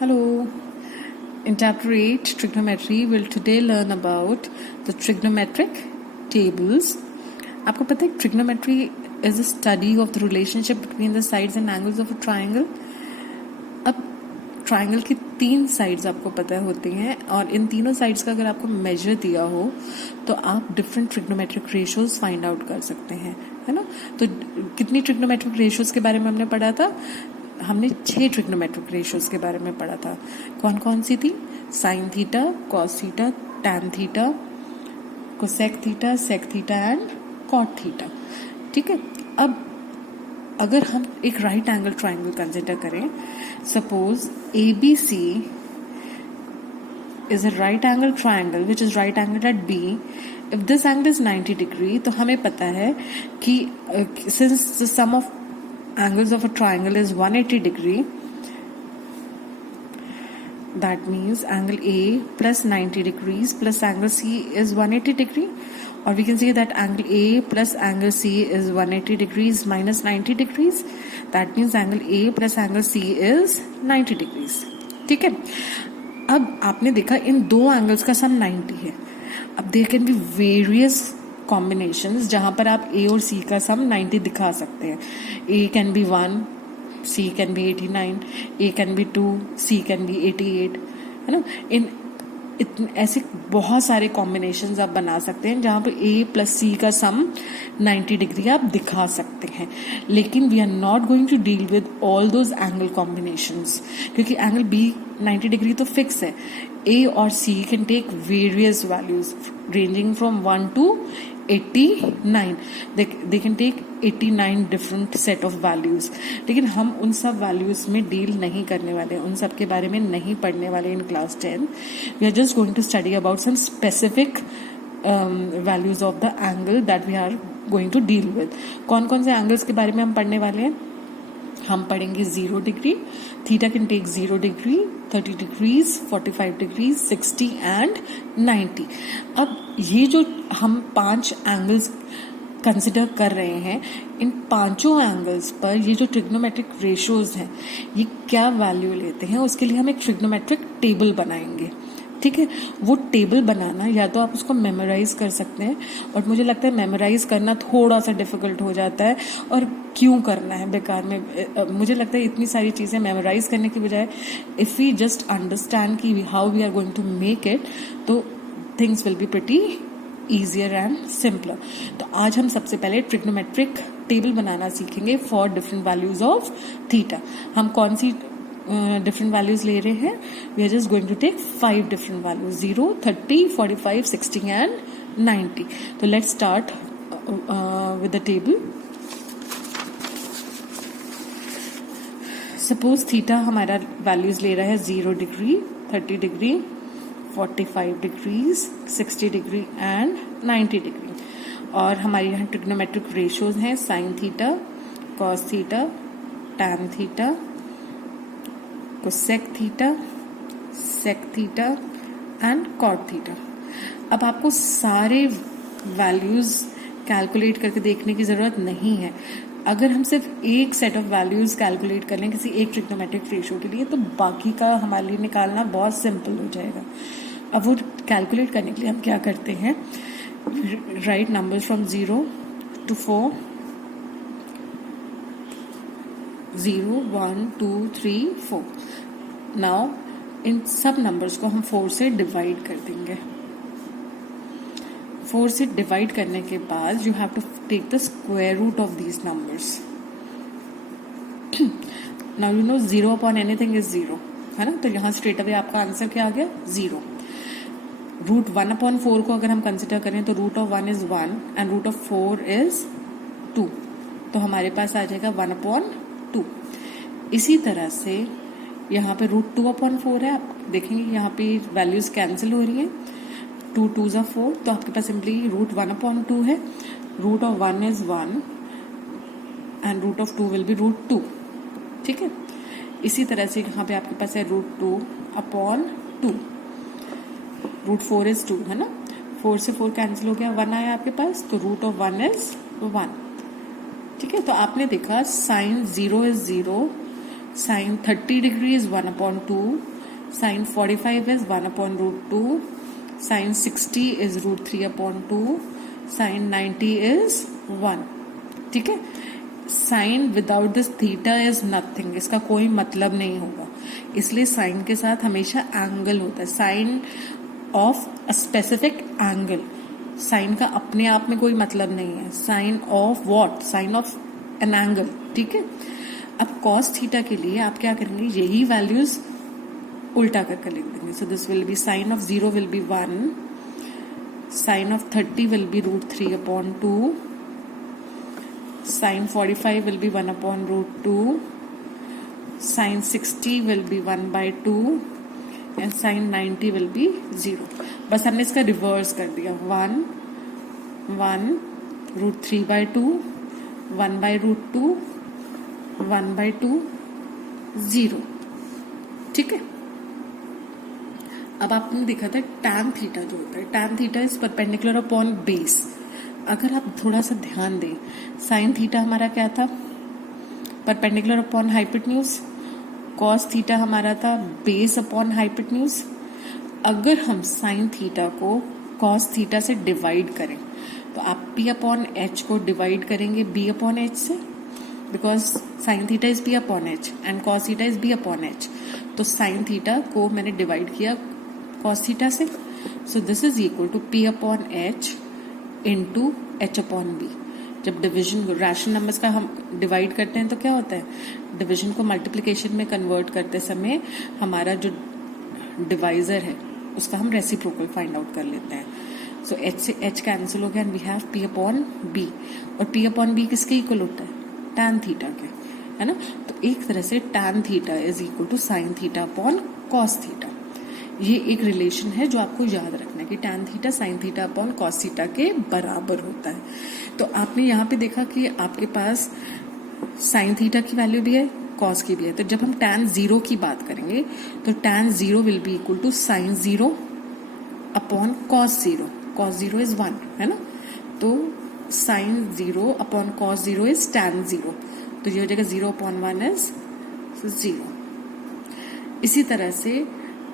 Hello. In chapter 8, trigonometry, we'll today learn about the trigonometric tables. आपको पता है trigonometry is a study of the relationship between the sides and angles of a triangle. अब triangle की 3 sides आपको पता होती हैं और इन तीनों साइड्स का अगर आपको मेजर दिया हो तो आप different trigonometric ratios find out कर सकते हैं, है ना। तो कितनी ट्रिग्नोमेट्रिक रेशियोज के बारे में हमने पढ़ा था? हमने 6 ट्रिग्नोमेट्रिक रेशियोज के बारे में पढ़ा था। कौन कौन सी थी? Sine theta, cos theta, tan theta, cosec theta, sec theta and cot theta. ठीक है। अब अगर हम एक राइट एंगल ट्राइंगल कंसिडर करें, suppose ABC is a right angle triangle which is right angled at B. If this angle is 90 degree, तो हमें पता है कि since the sum of angles of a triangle is 180 degree, that means angle A plus 90 degrees plus angle C is 180 degree, or we can say that angle A plus angle C is 180 degrees minus 90 degrees. That means angle A plus angle C is 90 degrees. ठीक है। अब आपने देखा इन दो angles का सम 90 है। अब there can be various combinations जहां पर आप A और C का सम 90 दिखा सकते हैं। A can be 1, C can be 89, A can be 2, C can be 88, है ना। इन ऐसे बहुत सारे कॉम्बिनेशंस आप बना सकते हैं जहां पे A प्लस C का सम 90 डिग्री आप दिखा सकते हैं, लेकिन we are not going to deal with all those angle combinations, क्योंकि एंगल B 90 डिग्री तो फिक्स है। A और C can take various values ranging from 1 to 89. They can take 89 different set of values. लेकिन हम उन सब values में deal नहीं करने वाले, उन सब के बारे में नहीं पढ़ने वाले in class 10. We are just going to study about some specific values of the angle that we are going to deal with. कौन कौन से एंगल्स के बारे में हम पढ़ने वाले हैं? हम पढ़ेंगे 0 degree, theta can take 0 degree, 30 degrees, 45 degrees, 60 and 90. अब ये जो हम 5 एंगल्स कंसिडर कर रहे हैं, इन पांचों एंगल्स पर ये जो ट्रिग्नोमेट्रिक रेशियोज हैं ये क्या वैल्यू लेते हैं, उसके लिए हम एक ट्रिग्नोमेट्रिक टेबल बनाएंगे। ठीक है। वो टेबल बनाना या तो आप उसको मेमोराइज कर सकते हैं, और मुझे लगता है मेमोराइज करना थोड़ा सा डिफिकल्ट हो जाता है, और क्यों करना है बेकार में। मुझे लगता है इतनी सारी चीजें मेमोराइज करने की बजाय इफ वी जस्ट अंडरस्टैंड कि how we are going to make it, तो things will be pretty easier and simpler. तो आज हम सबसे पहले ट्रिग्नोमेट्रिक टेबल बनाना सीखेंगे for different values of theta. हम कौन सी डिफरेंट वैल्यूज ले रहे हैं? We are just going to take 5 different values, 0, 30, 45, 60 and 90. तो let's start with the table. Suppose theta हमारा वैल्यूज ले रहा है 0 degree, 30 degree, 45 degrees, 60 degree and 90 degree, और हमारे यहाँ ट्रिग्नोमेट्रिक रेशियोज हैं sine theta, cos theta, tan theta, cosec theta, sec theta and cot theta. अब आपको सारे वैल्यूज कैलकुलेट करके देखने की जरूरत नहीं है। अगर हम सिर्फ एक सेट ऑफ वैल्यूज कैलकुलेट कर लें किसी एक ट्रिग्नोमेट्रिक रेशियो के लिए, तो बाकी का हमारे लिए निकालना बहुत सिंपल हो जाएगा। अब वो कैलकुलेट करने के लिए हम क्या करते हैं? Right numbers from 0 to 4, 0, 1, 2, 3, 4. Now in सब नंबर्स को हम 4 से डिवाइड कर देंगे। 4 से डिवाइड करने के बाद you have to take the square root of these numbers. Now you know 0 upon anything is 0, है ना। तो यहाँ स्ट्रेट अवे आपका आंसर क्या आ गया? 0. रूट 1 अपॉन 4 को अगर हम कंसिडर करें तो root of 1 is 1 and root of 4 is 2, तो हमारे पास आ जाएगा 1 अपॉन 2. इसी तरह से यहाँ पे रूट 2 अपॉन 4 है। आप देखेंगे यहाँ पे वैल्यूज कैंसिल हो रही है, 2 2s are 4, तो आपके पास सिंपली रूट 1 अपॉन 2 है। Root of 1 is 1 and root of 2 will be root 2. ठीक है। इसी तरह से यहाँ पे आपके पास है रूट 2 अपॉन 2, रूट 4 इज 2, है ना। 4 से 4 कैंसिल हो गया, 1 आया आपके पास, तो रूट ऑफ 1 इज 1. ठीक है। तो आपने देखा sine 0 is 0, sine 30 degree is 1/2, sine 45 is 1/√2, sine 60 is √3/2, sine 90 is 1. ठीक है. Sine without this theta is nothing, इसका कोई मतलब नहीं होगा, इसलिए साइन के साथ हमेशा एंगल होता है. Sine of a specific angle, sine का अपने आप में कोई मतलब नहीं है. Sine of what? Sine of an angle. ठीक है. अब कॉस थीटा के लिए आप क्या करेंगे, यही वैल्यूज उल्टा करके लिख देंगे. So this will be sine of 0 will be 1, sine of 30 will be √3/2, sin 45 will be 1/√2, sin 60 will be 1/2 and sin 90 will be 0. बस हमने इसका रिवर्स कर दिया. 1 √3/2, 1/√2, 1/2, 0. ठीक है. अब आपने देखा था tan थीटा जो होता है, tan theta is perpendicular upon base. अगर आप थोड़ा सा ध्यान दें, साइन थीटा हमारा क्या था, perpendicular upon hypotenuse. Cos theta हमारा था बेस अपॉन हाइपोटेन्यूज. अगर हम साइन थीटा को कॉस थीटा से डिवाइड करें तो आप p/h को डिवाइड करेंगे b/h से, because sine theta is b/h and cos theta is b/h. तो साइन थीटा को मैंने डिवाइड किया कॉस थीटा से. So this is equal to p/h into h/b. जब डिवीजन रैशनल नंबर्स का हम डिवाइड करते हैं तो क्या होता है, डिवीजन को मल्टीप्लिकेशन में कन्वर्ट करते समय हमारा जो डिवाइजर है उसका हम रेसिप्रोकल फाइंड आउट कर लेते हैं. सो h से h कैंसिल हो गया एंड वी हैव p/b. और p/b किसके इक्वल होता है, tan थीटा के, है ना. तो एक तरह से tan theta is equal to sine theta upon cos theta. ये एक रिलेशन है जो आपको याद रखना है कि tan theta sine theta upon cos theta के बराबर होता है. तो आपने यहाँ पे देखा कि आपके पास साइन थीटा की वैल्यू भी है, कॉस की भी है. तो जब हम tan 0 की बात करेंगे तो tan 0 will be equal to sine 0 upon cos 0. Cos 0 is 1, है ना. तो sine 0 upon cos 0 is tan 0. तो ये हो जाएगा 0/1 इज 0. इसी तरह से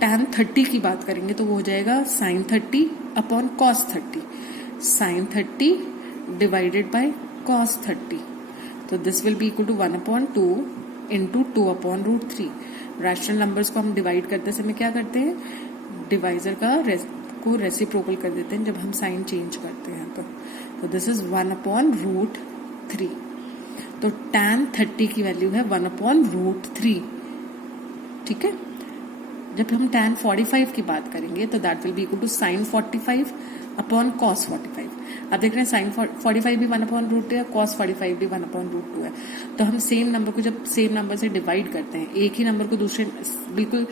tan 30 की बात करेंगे तो वो हो जाएगा sine 30 upon cos 30. Sine 30 divided by cos 30. तो this will be equal to 1/2 into 2/√3. Rational numbers को हम डिवाइड करते समय क्या करते हैं, डिवाइजर को रेसिप्रोकल कर देते हैं जब हम साइन चेंज करते हैं. तो दिस इज 1/√3. तो tan 30 की वैल्यू है 1/√3. ठीक है. जब हम tan 45 की बात करेंगे तो that will be equal to sine 45 upon cos 45. आप देख रहे हैं साइन 45 भी 1/√2 है, कॉस 45 भी 1/√2 है. तो हम सेम नंबर को जब सेम नंबर से डिवाइड करते हैं, एक ही नंबर को दूसरे बिल्कुल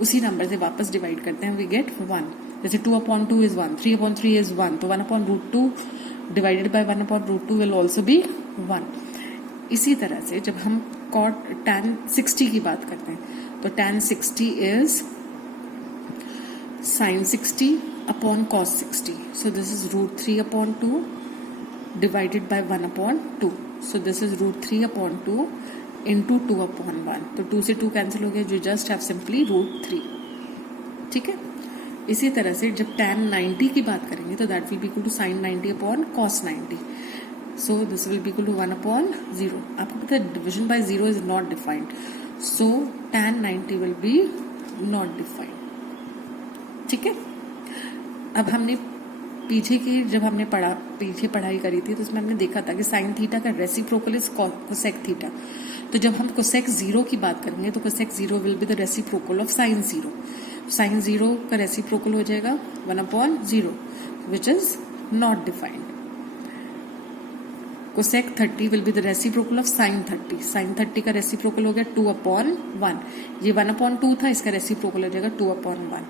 उसी नंबर से वापस डिवाइड करते हैं, वी गेट 1. जैसे 2/2 इज 1, 3/3 इज 1, तो 1/√2 divided by 1/√2 will also be 1. इसी तरह से जब हम tan 60 की बात करते हैं तो tan 60 is sin 60 upon cos 60. So this is √3/2 divided by 1/2. So this is √3/2 into 2/1. तो 2 से 2 कैंसिल हो गया, जो जस्ट हैव सिंपली √3. ठीक है. इसी तरह से जब tan 90 की बात करेंगे तो that will be equal to sin 90 upon cos 90. So this will be equal to 1/0. आपको पता है division bye 0 is not defined. So tan 90 will be not defined. ठीक है. अब हमने जब हमने पीछे पढ़ाई करी थी तो उसमें हमने देखा था कि साइन थीटा का रेसिप्रोकल इज कोसेक थीटा. तो जब हम कोसेक 0 की बात करेंगे तो cosec 0 will be the reciprocal of sine 0. Sine 0 का रेसिप्रोकल हो जाएगा 1/0 which is not defined. Cosec 30 will be the reciprocal of sine 30. Sine 30 का रेसिप्रोकल हो गया 2/1. ये 1/2 था, इसका रेसिप्रोकल हो जाएगा 2/1.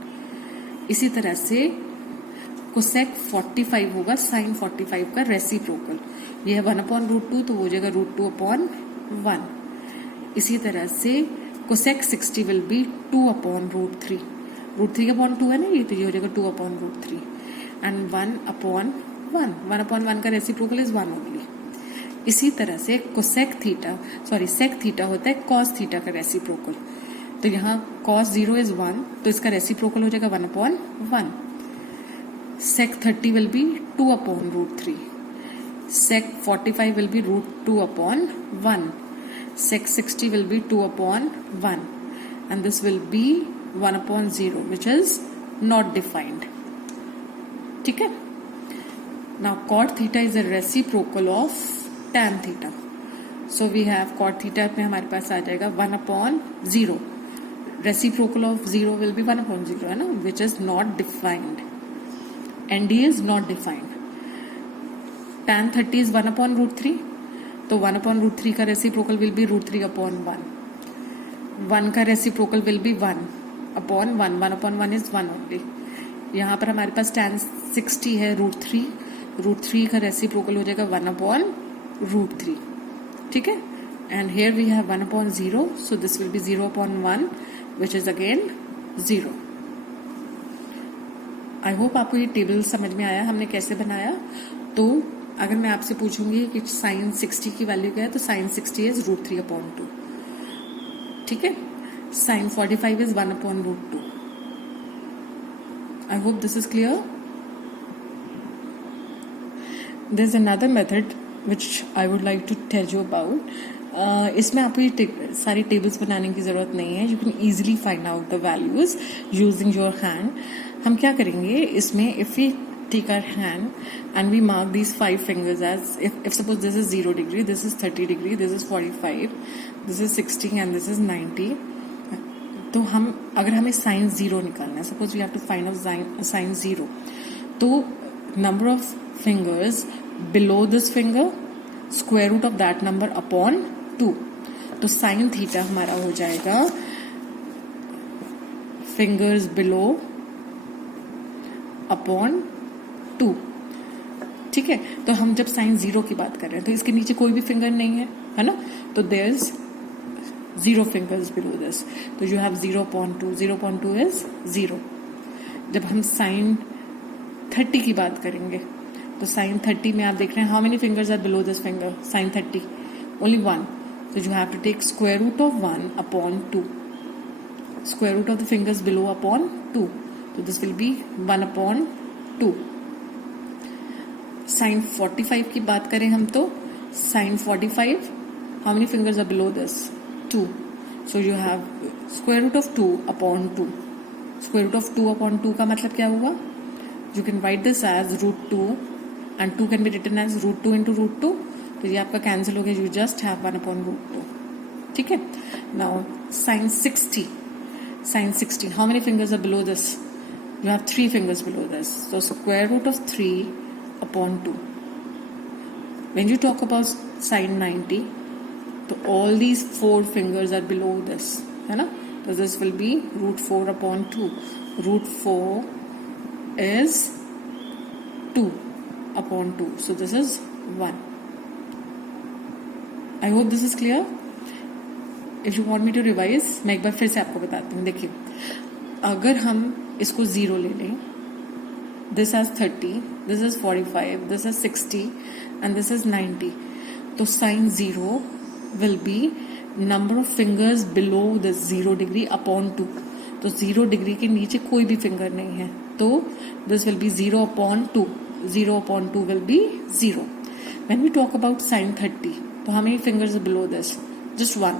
इसी तरह से कोसेक 45 होगा साइन 45 का रेसिप्रोकल. ये है 1/√2 तो हो जाएगा √2/1. इसी तरह से कोसेक 60 विल बी 2/√3. √3/2 है ना ये, तो ये हो जाएगा 2/√3 एंड 1/1. 1/1 का रेसिप्रोकल इज 1 ओनली. इसी तरह से सेक थीटा होता है कॉस थीटा का रेसिप्रोकल। तो यहाँ cos 0 is 1, तो इसका रेसिप्रोकल हो जाएगा 1/1। sec 30 will be 2/√3। sec 45 will be √2/1। sec 60 will be 2/1, and this will be 1/0, which is not defined. ठीक है। Now cot theta is a reciprocal of tan theta. So we have cot theta में हमारे पास आ जाएगा 1/0। Reciprocal of 0 will be 1/0, है ना, which is not defined. ND is not defined. Tan 30 is 1/√3, तो 1/√3 का reciprocal will be √3/1। 1 का reciprocal will be 1/1। 1/1 is 1 only। यहाँ पर हमारे पास tan 60 है √3 का रेसिप्रोकल हो जाएगा 1/√3। ठीक है। And here we have 1/0, so this will be 0/1, which is again 0। I hope आपको ये टेबल समझ में आया हमने कैसे बनाया। तो अगर मैं आपसे पूछूंगी कि sin 60 की वैल्यू क्या है, तो sin 60 इज √3/2। ठीक है। sin 45 is 1/√2। I hope this is clear. There's another method which I would like to tell you about. इसमें आपको ये सारी टेबल्स बनाने की ज़रूरत नहीं है। You can easily find out the values using your hand. हम क्या करेंगे इसमें, if we take our hand and we mark these 5 fingers as if suppose this is 0 degree, this is 30 degree, this is 45, this is 60 and this is 90. तो हम अगर हमें sign 0 निकालना है, suppose we have to find out sine 0, तो number of fingers below this finger, square root of that number upon 2। तो sine theta हमारा हो जाएगा फिंगर्स बिलो अपॉन 2। ठीक है। तो हम जब साइन 0 की बात कर रहे हैं तो इसके नीचे कोई भी फिंगर नहीं है ना, तो there is 0 fingers below this, तो you have 0/2। 0/2 is 0। जब हम sin 30 की बात करेंगे तो sin 30 में आप देख रहे हैं how many fingers are below this finger, sin 30 only 1, so you have to take square root of 1/2, square root of the fingers below upon 2, so this will be 1/2। sin 45 की बात करें हम तो sin 45 how many fingers are below this, 2, so you have square root of 2/2। square root of 2/2 का मतलब क्या हुआ, you can write this as √2 and 2 can be written as √2 into √2, तो ये आपका कैंसिल हो गया, you just have 1/√2। ठीक है। now sin 60 how many fingers are below this, you have 3 fingers below this, so square root of 3/2। when you talk about sin 90, तो all these 4 fingers are below this, है ना, तो this will be √4/2। √4 is 2/2, so this is 1। I hope this is clear. If you want me to revise, मैं एक बार फिर से आपको बताती हूँ। देखिए, अगर हम इसको 0 ले लें, this is 30, this is 45, this is 60 and this is 90, तो sin 0 will be number of fingers below the 0 degree upon 2। तो 0 डिग्री के नीचे कोई भी फिंगर नहीं है, तो this will be 0/2। 0/2 will be 0। when we talk about sin 30, तो how many fingers are below this, just 1,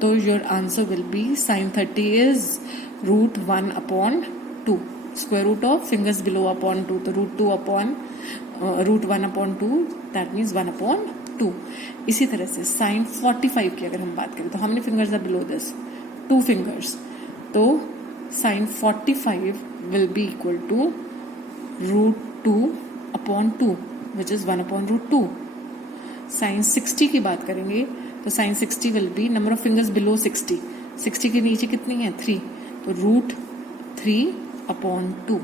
तो your answer will be sin 30 is √1/2, square root of fingers below upon 2, तो √1/2 that means 1/2। इसी तरह से sin 45 की अगर हम बात करें तो how many fingers are below this, 2 fingers, तो sin 45 will be equal to √2/2 which is 1/2। sin 60 की बात करेंगे तो sin 60 will be number of fingers below 60, 60 के नीचे कितनी है, 3, तो √3/2।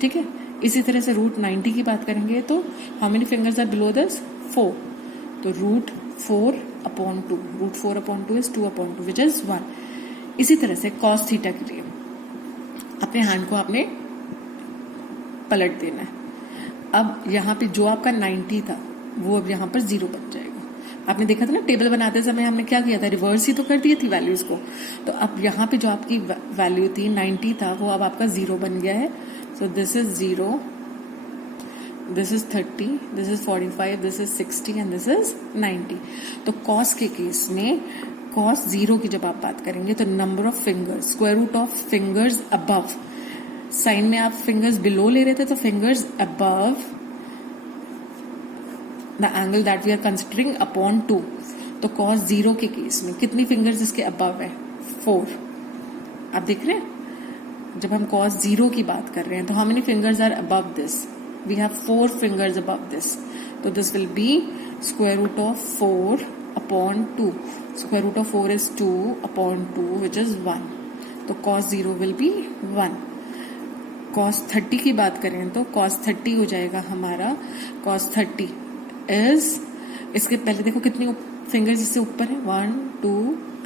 ठीक है। इसी तरह से √90 की बात करेंगे तो how many fingers are below this, 4, तो √4/2। √4/2 is 2/2 which is 1। इसी तरह से cos थीटा के लिए अपने हैंड को आपने पलट देना है। अब यहाँ पे जो आपका 90 था वो अब यहाँ पर 0 बन जाएगा। आपने देखा था ना टेबल बनाते समय हमने क्या किया था, रिवर्स ही तो कर दी थी वैल्यूज को। तो अब यहाँ पे जो आपकी वैल्यू थी 90 था, वो अब आपका 0 बन गया है। सो this is 0, this is 30, this is 45, this is 60 and this is 90। तो कॉस के केस में कॉस 0 की जब आप बात करेंगे तो number of fingers, square root of fingers above, sine में आप फिंगर्स बिलो ले रहे थे तो fingers above the angle that we are considering upon 2। तो cos 0 के केस में कितनी फिंगर्स इसके अबव है, 4। आप देख रहे हैं जब हम cos 0 की बात कर रहे हैं तो how many fingers are above this, we have 4 fingers above this. तो this will be square root of 4 upon 2। Square root of 4 is 2 upon 2 which is 1। तो cos 0 विल बी 1। cos 30 की बात करें तो cos 30 हो जाएगा हमारा, cos 30 इज, इसके पहले देखो कितनी फिंगर्स इससे ऊपर है, 1 2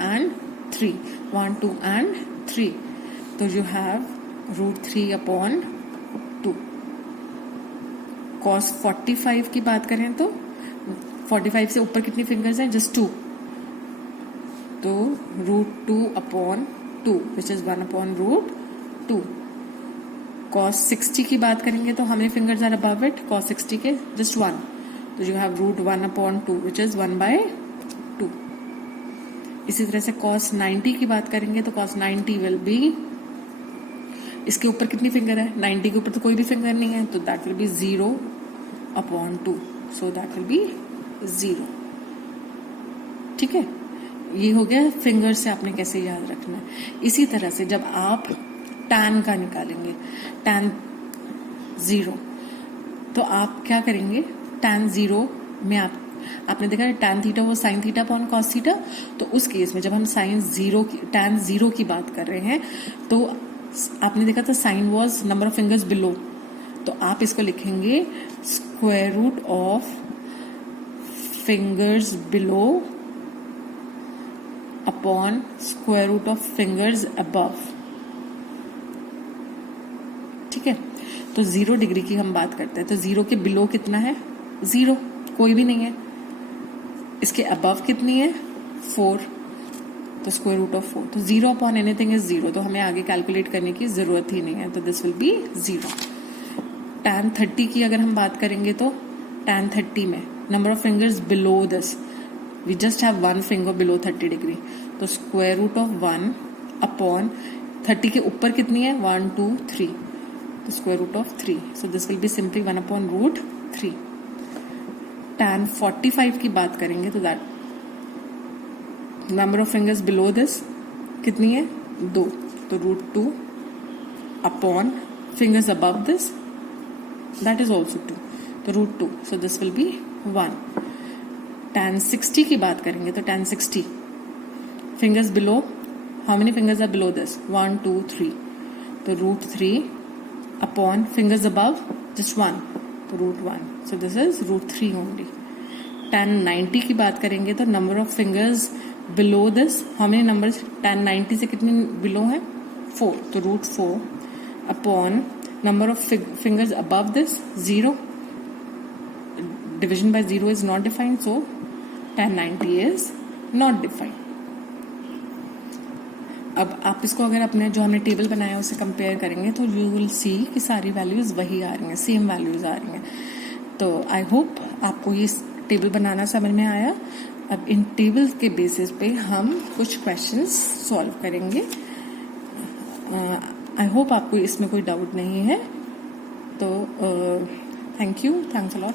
एंड 3, 1 2 एंड 3। तो यू हैव √3 अपॉन 2। cos 45 की बात करें तो 45 से ऊपर कितनी फिंगर्स हैं, जस्ट 2। तो √2 upon 2 which is 1 upon √2। cos 60 की बात करेंगे तो हमें fingers are above it, cos 60 के जस्ट 1। तो you have √1 upon 2 which is 1/2। इसी तरह से cos 90 की बात करेंगे तो cos 90 विल बी, इसके ऊपर कितनी फिंगर है, 90 के ऊपर तो कोई भी फिंगर नहीं है, तो that will B 0 upon 2। So that will B 0। ठीक है, ये हो गया फिंगर से आपने कैसे याद रखना है। इसी तरह से जब आप tan का निकालेंगे, tan 0, तो आप क्या करेंगे, tan 0 में आपने देखा है tan थीटा वो sin theta upon cos theta. तो उस केस में जब हम tan 0 की बात कर रहे हैं तो आपने देखा था sin was number of fingers below, तो आप इसको लिखेंगे square root of fingers below upon square root of fingers above. ठीक है, तो 0 डिग्री की हम बात करते हैं तो 0 के बिलो कितना है, 0, कोई भी नहीं है। इसके अबव कितनी है, 4, तो स्क्वायर रूट ऑफ 4। तो 0 अपॉन एनीथिंग इज 0, तो हमें आगे कैलकुलेट करने की जरूरत ही नहीं है। तो दिस विल बी 0। tan 30 की अगर हम बात करेंगे तो tan 30 में number of fingers below this, we just have 1 finger below 30 degree, तो स्क्वायर रूट ऑफ 1 अपॉन 30 के ऊपर कितनी है, 1 2 3, तो square root of 3। So this will be simply 1 upon √3। tan 45 की बात करेंगे तो that number of fingers below this कितनी है, 2, तो √2 upon fingers above this that is also 2, तो √2। So this will be 1। tan 60 की बात करेंगे तो tan 60 fingers below, how many fingers are below this, 1 2 3, तो √3 अपॉन फिंगर्स अबव जस्ट 1, तो √1। सो दिस इज √3 ओनली। tan 90 की बात करेंगे तो number of fingers below this, how many numbers tan 90 से कितने बिलो है, 4, तो √4 upon number of fingers above this 0, division bye 0 is not defined, so tan 90 is not defined. अब आप इसको अगर अपने जो हमने टेबल बनाया उसे कंपेयर करेंगे तो यू विल सी कि सारी वैल्यूज वही आ रही हैं, सेम वैल्यूज आ रही हैं। तो आई होप आपको ये टेबल बनाना समझ में आया। अब इन टेबल के बेसिस पे हम कुछ क्वेश्चंस सॉल्व करेंगे। आई होप आपको इसमें कोई डाउट नहीं है। तो thank you, thanks a lot.